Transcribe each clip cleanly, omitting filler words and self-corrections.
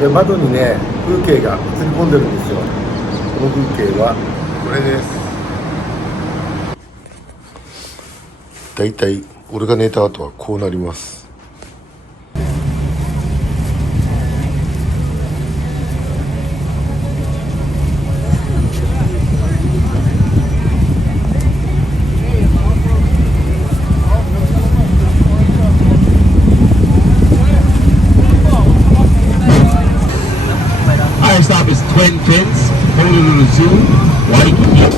これ窓にね風景が映り込んでるんですよ。この風景はこれです。だいたい俺が寝た後はこうなります。Stop is Twin Fins, Honolulu Zoo, Waikiki.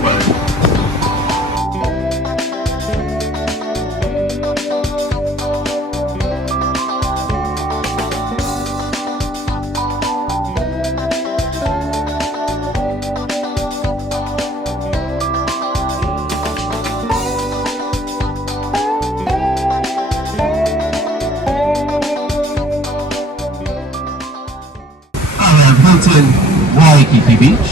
Hilton Waikiki Beach.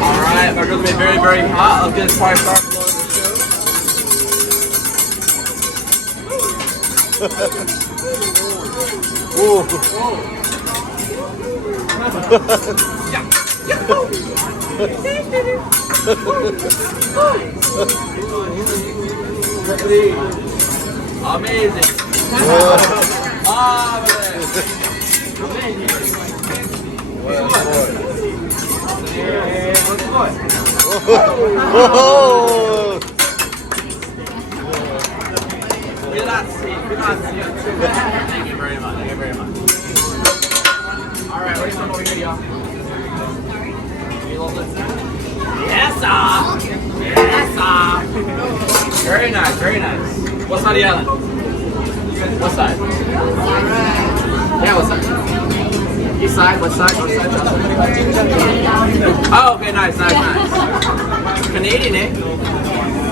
Alright, we're going to be very, very hot. I'll get fire start below Amazing. Grazie. Thank you very much. All right, ready some over here, y'all. You love this? Yes, sir. Yes, sir. Very nice, very nice. What side are you on? What side? Yeah, what side? East side, west side, north side, south side? Oh, okay, nice, nice, nice. Canadian, eh?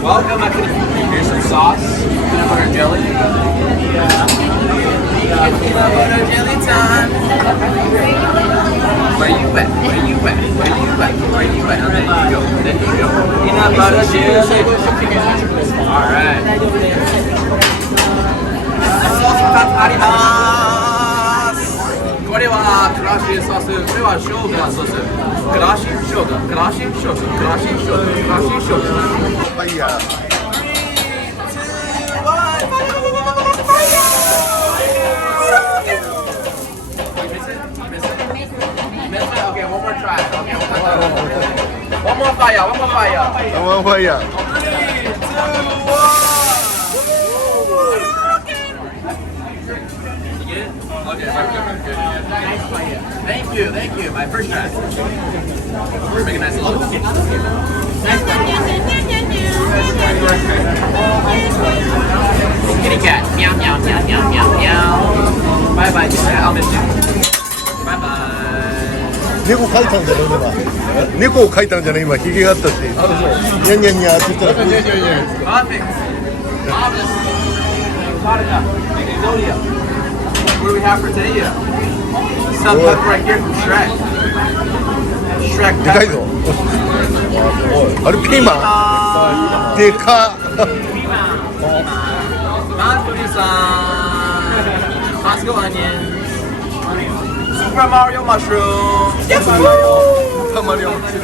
Welcome, my Canadian. Here's some sauce, peanut butter and jelly. Peanut butter jelly time. Where you at? Where you at? Where you at? Where you at? There you go. There you go. Peanut butter jelly. Alright. あります。これはクラッシュソース、これは生姜ソース。クラッシュ生姜、クラッシュソース、クラッシュソース、クラッシュソース。はいや。Okay, one more try. Okay, one more fire, one more fire. One fire. 3, 2, 1. You get it? Okay, good. Nice fire. Thank you. My first try. We're making a nice little. Kitty cat. Meow, meow, meow, meow, meow, meow. Bye bye, I'll miss you. Bye bye. 猫描いたんじゃない今。猫を描いたんじゃない今。ヒゲがあったって。ニャンニャンニャンって言ったら。Perfect. Marvelous. What do we have for today? Some pepper right here from Shrek. Shrek でかいぞ。 pepper. あれピーマン。でか。Costco onions. Super Mario mushroom. Yes, たまに面白い。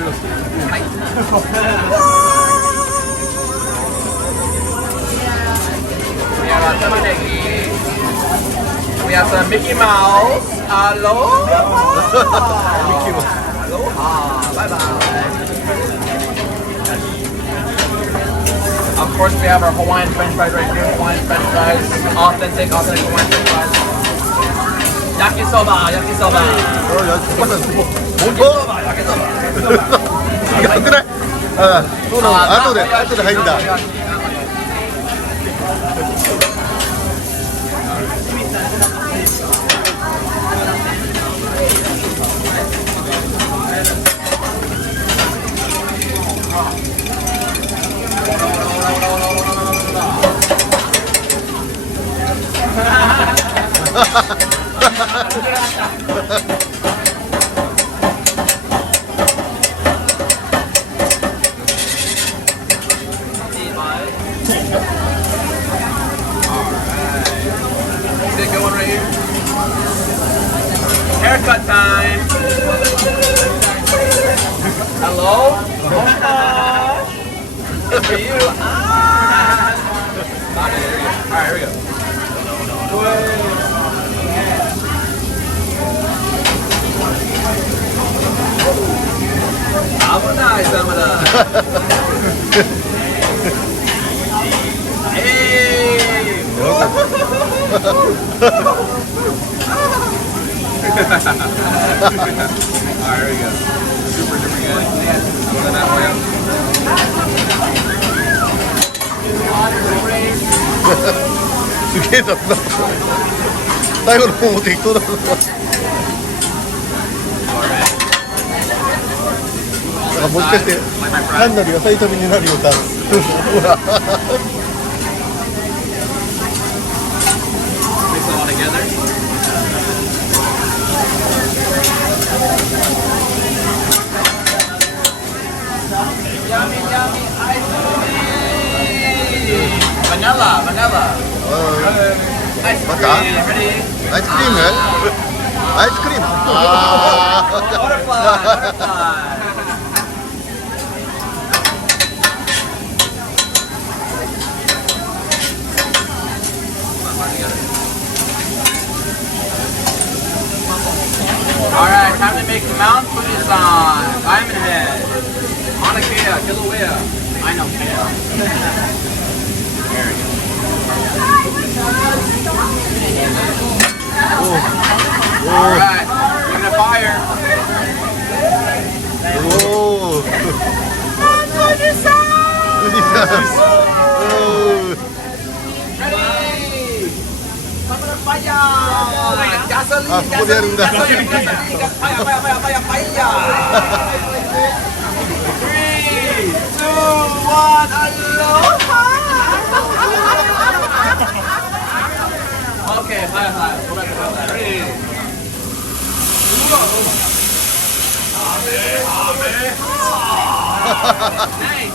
We have a teppan-yaki. We have some Mickey Mouse. Aloha. Aloha. Bye bye. Of course, we have our Hawaiian French fries right here. Hawaiian French fries, authentic Hawaiian French fries. Yakisoba, yakisoba. 本当？違くない？あ、そうなの。後で入んだ。Going right here. Haircut time. Hello? It's for you. Alright, here we go. Hey! Alright, here we go. Super good. Going that way. すげえ雑だ。最後の方も適当だった。もしかして単なる野菜食べになるようだ。ほら。Mix it all together. Yummy, yummy ice cream. Vanilla. Ice cream. Ready? アイスクリーム？アイスクリーム。Butterfly. Alright, time to make Mount Fujisan. Diamond Head. Mauna Kea, Kilauea. I know Kea. There we go. Alright, we're gonna fire. 富士山。おー Fire! Gasoline! あ、ここでやるんだ。 Fire! Fire! Fire! Fire! 3, 2, 1, aloha! Okay, fire, fire. Go back to fire. Ready? Nice.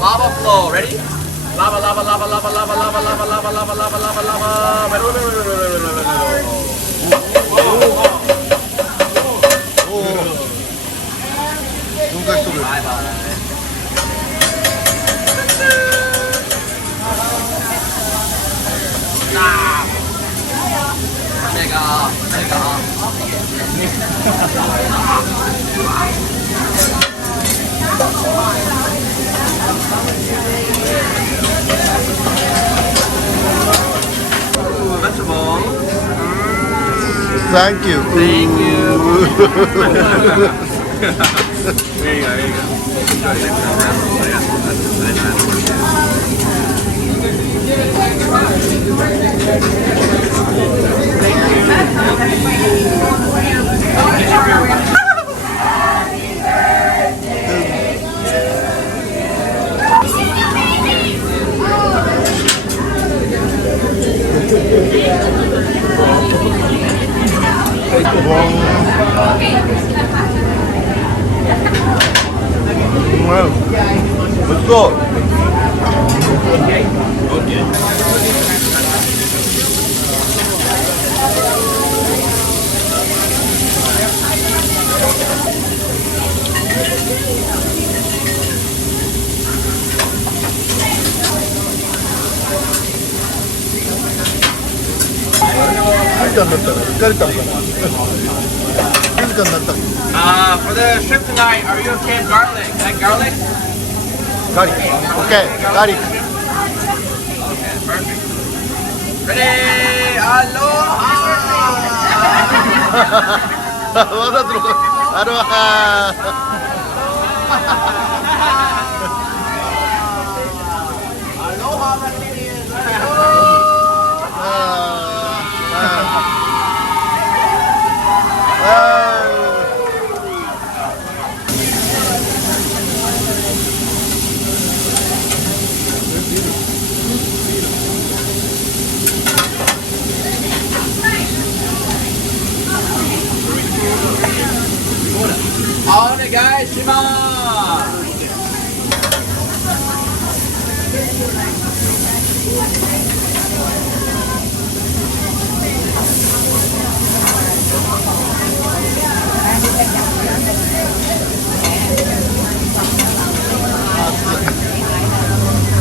Lava flow. Ready? Lava, lava, lava, lava, lava, lava, lava, lava, lava, lava, lava, lava. Wait, wait, wait, wait, wait, wait, wait, wait. 分解しとる。 Bye, bye. Stop. Mega, mega. Ooh, vegetable. Thank you. Thank you. There you go, there you go. Enjoy it. Let's go. For the shrimp tonight, are you okay with garlic? Like garlic? Garlic. Okay, garlic. Okay, perfect. Ready? Aloha! わざとのアロハ。 Aloha, Canadians!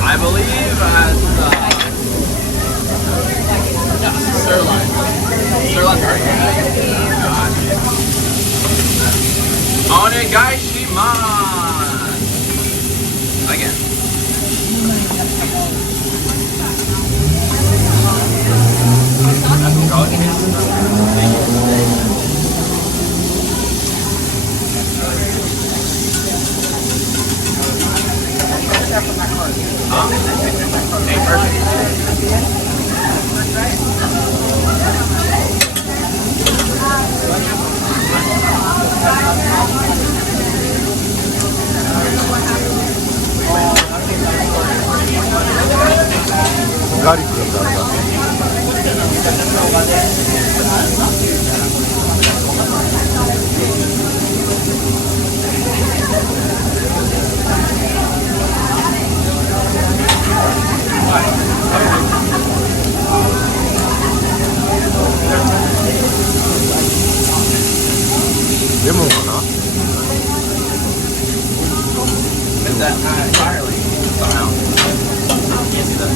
I believe as sirloin. Sirloin curry. Onegaishimasu. Again. Hey, perfect. Garlic なんだ。レモンかな。 Is that entirely somehow? Can't see that.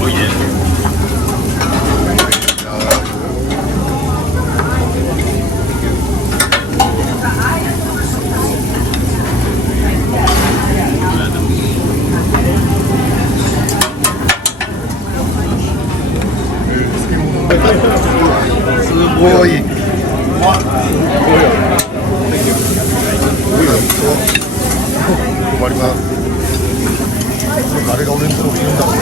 Oh yeah. おーいい。困ります。誰が俺のところにいるんだろう。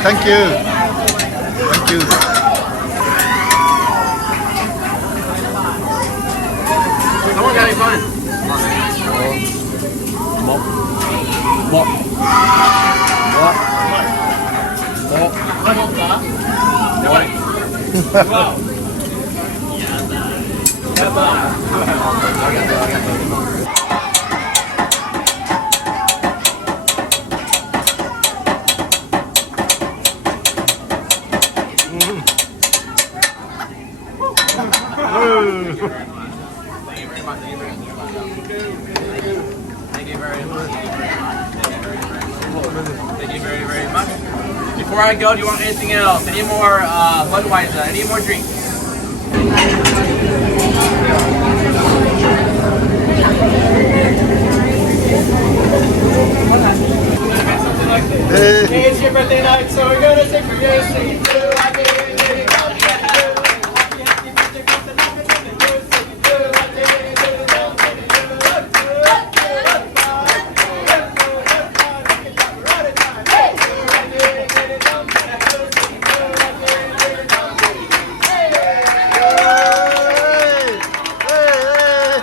Thank you. Thank you. Someone got any fun? Thank you very, very much. Before I go, do you want anything else? Any more Budweiser? Any more drinks? Hey, it's your birthday night, so we're gonna sing for you. Sing it too. I did it. Hey,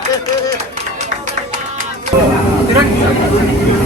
hey, hey.